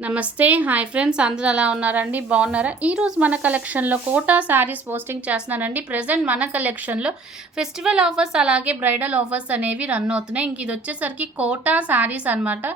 నమస్తే. Hi friends. అందరూ ఎలా ఉన్నారండి? బాగున్నారా? ఈరోజు మన కలెక్షన్‌లో కోటా శారీస్ పోస్టింగ్ చేస్తున్నానండి. ప్రెజెంట్ మన కలెక్షన్‌లో ఫెస్టివల్ ఆఫర్స్ అలాగే బ్రైడల్ ఆఫర్స్ అనేవి రన్ అవుతున్నాయి. ఇంక ఇదొచ్చేసరికి కోటా శారీస్ అనమాట.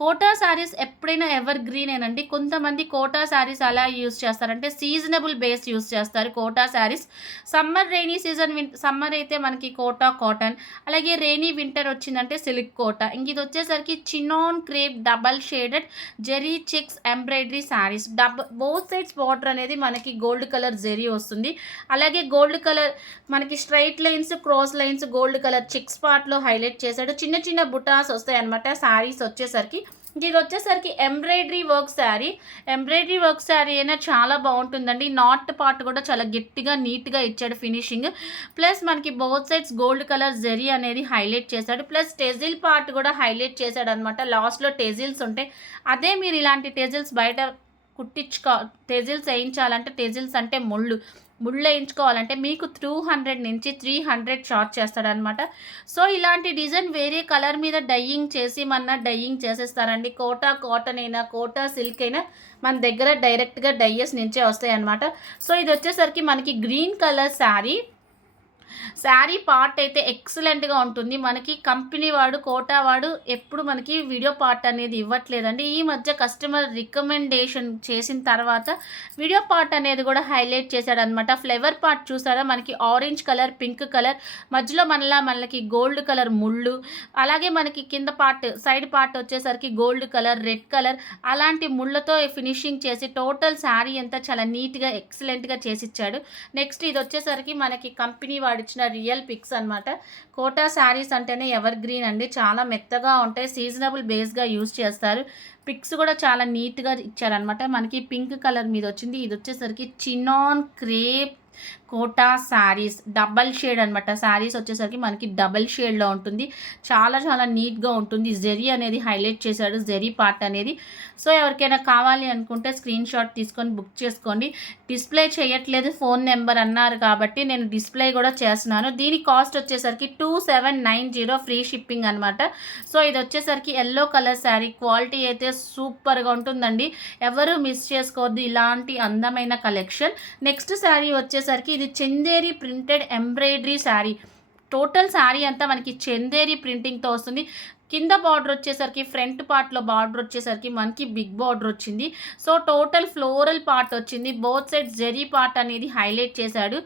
కోటా శారీస్ ఎప్పుడైనా ఎవర్ గ్రీనేనండి. కొంతమంది కోటా శారీస్ ఎలా యూజ్ చేస్తారంటే సీజనబుల్ బేస్ యూజ్ చేస్తారు Kota saris. Summer rainy season summer అయితే మనకి కోటా కాటన్, అలాగే రెయినీ వింటర్ వచ్చిందంటే సిల్క్ కోటా. ఇంక ఇదొచ్చేసరికి chinon crepe double shaded zari checks embroidery saris. Both sides border అనేది మనకి గోల్డ్ కలర్ జెరీ వస్తుంది. అలాగే గోల్డ్ కలర్ మనకి straight lines, cross lines gold colour checks పార్ట్లో హైలైట్ చేశాడు. చిన్న చిన్న బుటాస్ వస్తాయి అనమాట శారీస్ వచ్చేసరికి. ఇది వచ్చేసరికి embroidery work sari. Embroidery work sari అయినా చాలా బాగుంటుందండి. నాట్ పార్ట్ కూడా చాలా గట్టిగా నీట్గా ఇచ్చాడు ఫినిషింగ్. ప్లస్ మనకి both sides gold colour zari అనేది హైలైట్ చేశాడు. ప్లస్ టెజిల్ పార్ట్ కూడా హైలైట్ చేశాడు అనమాట. లాస్ట్లో టెజిల్స్ ఉంటాయి. అదే మీరు ఇలాంటి టెజిల్స్ బయట టెజిల్స్ వేయించాలంటే, టెజిల్స్ అంటే ముళ్ళు వేయించుకోవాలంటే మీకు 200 నుంచి 300 చార్జ్ చేస్తాడనమాట. సో ఇలాంటి డిజైన్ వేరే కలర్ మీద డయ్యింగ్ చేసి డయ్యింగ్ చేసేస్తారండి. కోటా కాటన్ అయినా కోటా సిల్క్ అయినా మన దగ్గర డైరెక్ట్గా డయ్యస్ నుంచే వస్తాయి అనమాట. సో ఇది వచ్చేసరికి మనకి గ్రీన్ కలర్ శారీ పార్ట్ అయితే ఎక్సలెంట్గా ఉంటుంది. మనకి కంపెనీ వాడు కోటా వాడు ఎప్పుడు మనకి వీడియో పార్ట్ అనేది ఇవ్వట్లేదండి. ఈ మధ్య కస్టమర్ రికమెండేషన్ చేసిన తర్వాత వీడియో పార్ట్ అనేది కూడా హైలైట్ చేశాడనమాట. ఫ్లేవర్ పార్ట్ చూసారా, మనకి ఆరెంజ్ కలర్, పింక్ కలర్, మధ్యలో మనకి గోల్డ్ కలర్ ముళ్ళు, అలాగే మనకి కింద పార్ట్ సైడ్ పార్ట్ వచ్చేసరికి గోల్డ్ కలర్, రెడ్ కలర్ అలాంటి ముళ్ళతో ఫినిషింగ్ చేసి టోటల్ శారీ అంతా చాలా నీట్గా ఎక్సలెంట్గా చేసిచ్చాడు. నెక్స్ట్ ఇది వచ్చేసరికి మనకి కంపెనీ వాడిచ్చిన రియల్ పిక్స్ అనమాట. కోటా శారీస్ అంటేనే ఎవర్ గ్రీన్ అండి. చాలా మెత్తగా ఉంటాయి. సీజనబుల్ బేస్గా యూజ్ చేస్తారు. పిక్స్ కూడా చాలా నీట్గా ఇచ్చారనమాట. మనకి పింక్ కలర్ మీద వచ్చింది. ఇది వచ్చేసరికి chinon crepe Kota saris double shade అనమాట. శారీస్ వచ్చేసరికి మనకి డబల్ షేడ్లో ఉంటుంది. చాలా చాలా నీట్గా ఉంటుంది. జెరీ అనేది హైలైట్ చేశాడు, జెరీ పార్ట్ అనేది. సో ఎవరికైనా కావాలి అనుకుంటే స్క్రీన్ షాట్ తీసుకొని బుక్ చేసుకోండి. డిస్ప్లే చేయట్లేదు ఫోన్ నెంబర్ అన్నారు కాబట్టి నేను డిస్ప్లే కూడా చేస్తున్నాను. దీని కాస్ట్ వచ్చేసరికి 2790 ఫ్రీ షిప్పింగ్ అనమాట. సో ఇది వచ్చేసరికి ఎల్లో కలర్ శారీ. క్వాలిటీ అయితే సూపర్గా ఉంటుందండి. ఎవరు మిస్ చేసుకోవద్దు ఇలాంటి అందమైన కలెక్షన్. నెక్స్ట్ శారీ వచ్చేసరికి ఇది Chanderi printed embroidery sari. Total sari అంతా మనకి చందేరి ప్రింటింగ్తో వస్తుంది. కింద బార్డర్ వచ్చేసరికి ఫ్రంట్ పార్ట్లో బార్డర్ వచ్చేసరికి మనకి బిగ్ బార్డర్ వచ్చింది. సో టోటల్ ఫ్లోరల్ పార్ట్ వచ్చింది. బోత్ సైడ్స్ జెరీ పార్ట్ అనేది హైలైట్ చేశాడు.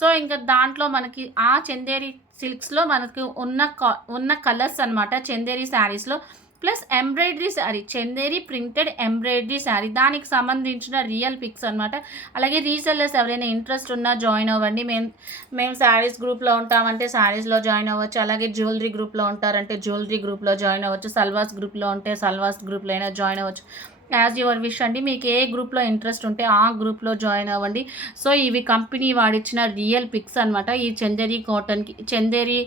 సో ఇంకా దాంట్లో మనకి ఆ చందేరి సిల్క్స్లో మనకు ఉన్న కలర్స్ అనమాట చందేరి శారీస్లో. Plus embroidery sari, Chanderi printed embroidery sari, దానికి సంబంధించిన రియల్ పిక్స్ అనమాట. అలాగే రీసెల్లర్స్ ఎవరైనా ఇంట్రెస్ట్ ఉన్నా జాయిన్ అవ్వండి. మేము శారీస్ గ్రూప్లో ఉంటామంటే శారీస్లో జాయిన్ అవ్వచ్చు. అలాగే జ్యువెలరీ గ్రూప్లో ఉంటారంటే జ్యువెలరీ గ్రూప్లో జాయిన్ అవ్వచ్చు. సల్వాస్ గ్రూప్లో ఉంటే సల్వాస్ గ్రూప్లో అయినా జాయిన్ అవ్వచ్చు. యాజ్ యువర్ విష్ అండి. మీకు ఏ గ్రూప్లో ఇంట్రెస్ట్ ఉంటే ఆ గ్రూప్లో జాయిన్ అవ్వండి. సో ఇవి కంపెనీ వాడిచ్చిన రియల్ పిక్స్ అనమాట. ఈ చందేరి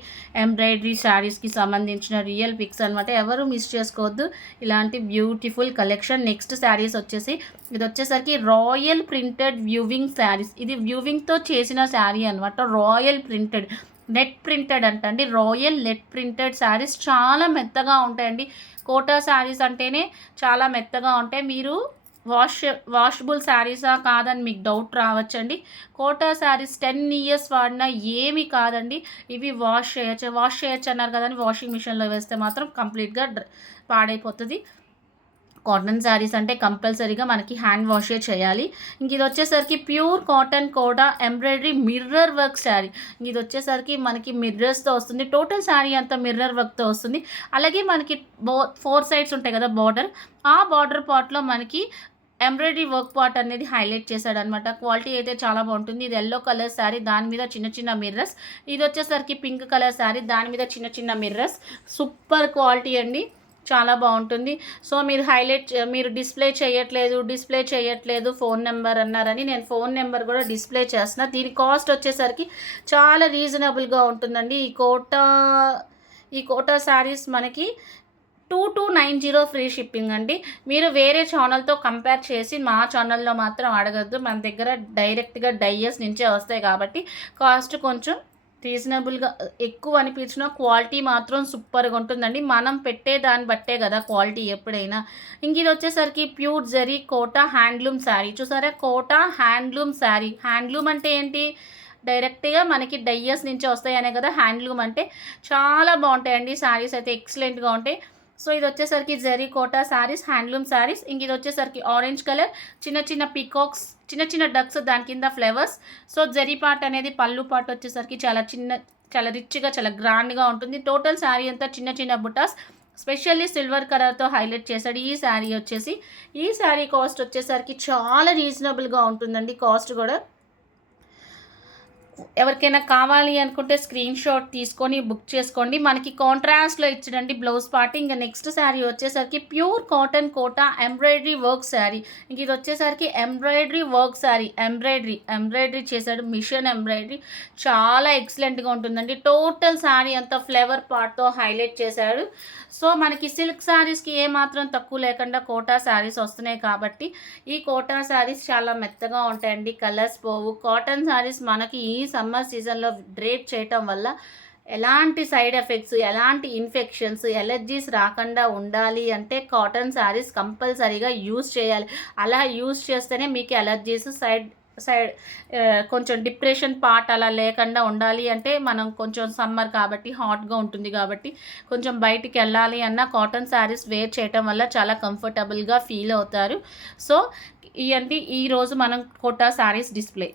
ఎంబ్రాయిడరీ శారీస్కి సంబంధించిన రియల్ పిక్స్ అనమాట. ఎవరు మిస్ చేసుకోవద్దు ఇలాంటి బ్యూటిఫుల్ కలెక్షన్. నెక్స్ట్ శారీస్ ఇది వచ్చేసరికి రాయల్ ప్రింటెడ్ వ్యూవింగ్ శారీస్. ఇది వ్యూవింగ్తో చేసిన శారీ అనమాట. రాయల్ ప్రింటెడ్ నెట్ ప్రింటెడ్ అంటండి. రాయల్ నెట్ ప్రింటెడ్ శారీస్ చాలా మెత్తగా ఉంటాయండి. కోటా శారీస్ అంటేనే చాలా మెత్తగా ఉంటాయి. మీరు వాషబుల్ శారీసా కాదని మీకు డౌట్ రావచ్చండి. కోటా శారీస్ 10 years వాడినా ఏమీ కాదండి. ఇవి వాష్ చేయొచ్చు అన్నారు కదండి. వాషింగ్ మిషన్లో వేస్తే మాత్రం కంప్లీట్గా పాడైపోతుంది. కాటన్ శారీస్ అంటే కంపల్సరీగా మనకి హ్యాండ్ వాషే చేయాలి. ఇంక ఇది వచ్చేసరికి pure cotton Kota embroidery mirror work sari. ఇది వచ్చేసరికి మనకి మిర్రర్స్తో వస్తుంది. టోటల్ శారీ అంతా మిర్రర్ వర్క్తో వస్తుంది. అలాగే మనకి 4 sides ఉంటాయి కదా బార్డర్, ఆ బార్డర్ పార్ట్లో మనకి ఎంబ్రాయిడరీ వర్క్ పార్ట్ అనేది హైలైట్ చేశాడనమాట. క్వాలిటీ అయితే చాలా బాగుంటుంది. ఇది ఎల్లో కలర్ శారీ, దాని మీద చిన్న చిన్న మిర్రర్స్. ఇది వచ్చేసరికి పింక్ కలర్ శారీ, దాని మీద చిన్న చిన్న మిర్రర్స్. సూపర్ క్వాలిటీ అండి, చాలా బాగుంటుంది. సో మీరు డిస్ప్లే చేయట్లేదు ఫోన్ నెంబర్ అన్నారని నేను ఫోన్ నెంబర్ కూడా డిస్ప్లే చేస్తున్నా. దీని కాస్ట్ వచ్చేసరికి చాలా రీజనబుల్గా ఉంటుందండి. ఈ కోటా శారీస్ మనకి 2290 ఫ్రీ షిప్పింగ్ అండి. మీరు వేరే ఛానల్తో కంపేర్ చేసి మా ఛానల్లో మాత్రం అడగద్దు. మన దగ్గర డైరెక్ట్గా డైయస్ నుంచే వస్తాయి కాబట్టి కాస్ట్ కొంచెం రీజనబుల్‌గా ఎక్కువ అనిపించిన క్వాలిటీ మాత్రం సూపర్‌గా ఉంటుందండి. మనం పెట్టే దాన్ని బట్టే గదా క్వాలిటీ ఎప్పుడైనా. ఇంక ఇదొచ్చేసరికి ప్యూర్ జరీ కోటా హ్యాండ్లూమ్ శారీ. చూసారా? కోటా హ్యాండ్లూమ్ శారీ. హ్యాండ్లూమ్ అంటే ఏంటి? డైరెక్ట్‌గా మనకి డయ్యర్స్ నుంచి వస్తాయనే కదా హ్యాండ్లూమ్ అంటే. చాలా బావుంటాయండి శారీస్ అయితే ఎక్సలెంట్‌గా ఉంటాయి. సో, ఇదొచ్చేసరికి జరీ కోటా శారీస్, హ్యాండ్లూమ్ శారీస్. ఇంక ఇదొచ్చేసరికి ఆరెంజ్ కలర్, చిన్న చిన్న పీకాక్స్, చిన్న చిన్న డక్స్ దాని కింద ఫ్లవర్స్. సో, జరీ పార్ట్ అనేది పళ్ళు పార్ట్ వచ్చేసరికి చాలా రిచ్‌గా, చాలా గ్రాండ్‌గా ఉంటుంది. టోటల్ శారీ అంతా చిన్న చిన్న బుటాస్. స్పెషల్లీ సిల్వర్ కలర్‌తో హైలైట్ చేశాడు ఈ శారీ వచ్చేసి. ఈ శారీ కాస్ట్ వచ్చేసరికి చాలా రీజనబుల్‌గా ఉంటుందండి కాస్ట్ గూడా. ఎవరికైనా కావాలి అనుకుంటే స్క్రీన్ షాట్ తీసుకొని బుక్ చేసుకోండి. మనకి కాంట్రాస్ట్‌లో ఇచ్చాడండి బ్లౌజ్ పార్ట్. ఇంక నెక్స్ట్ శారీ వచ్చేసరికి pure cotton Kota embroidery work sari. ఇంక ఇది వచ్చేసరికి ఎంబ్రాయిడరీ వర్క్ శారీ. ఎంబ్రాయిడరీ చేశాడు. మిషన్ ఎంబ్రాయిడరీ చాలా ఎక్సలెంట్‌గా ఉంటుందండి. టోటల్ శారీ అంతా ఫ్లవర్ పార్ట్‌తో హైలైట్ చేశాడు. సో, మనకి సిల్క్ శారీస్‌కి ఏమాత్రం తక్కువ లేకుండా కోటా శారీస్ వస్తున్నాయి కాబట్టి ఈ కోటా శారీస్ చాలా మెత్తగా ఉంటాయండి. కలర్స్ పోవు. కాటన్ శారీస్ మనకి ఈ సమ్మర్ సీజన్‌లో డ్రేప్ చేయటం వల్ల ఎలాంటి సైడ్ ఎఫెక్ట్స్, ఎలాంటి ఇన్ఫెక్షన్స్, ఎలర్జీస్ రాకుండా ఉండాలి అంటే కాటన్ శారీస్ కంపల్సరీగా యూజ్ చేయాలి. అలా యూజ్ చేస్తేనే మీకు ఎలర్జీస్ సైడ్ సైడ్ కొంచెం డిప్రెషన్ పార్ట్ అలా లేకుండా ఉండాలి అంటే మనం కొంచెం సమ్మర్ కాబట్టి హాట్‌గా ఉంటుంది కాబట్టి కొంచెం బయటికి వెళ్ళాలి అన్న కాటన్ శారీస్ వేర్ చేయటం వల్ల చాలా కంఫర్టబుల్‌గా ఫీల్ అవుతారు. సో, ఇయండి ఈరోజు మనం కోటా శారీస్ డిస్ప్లే.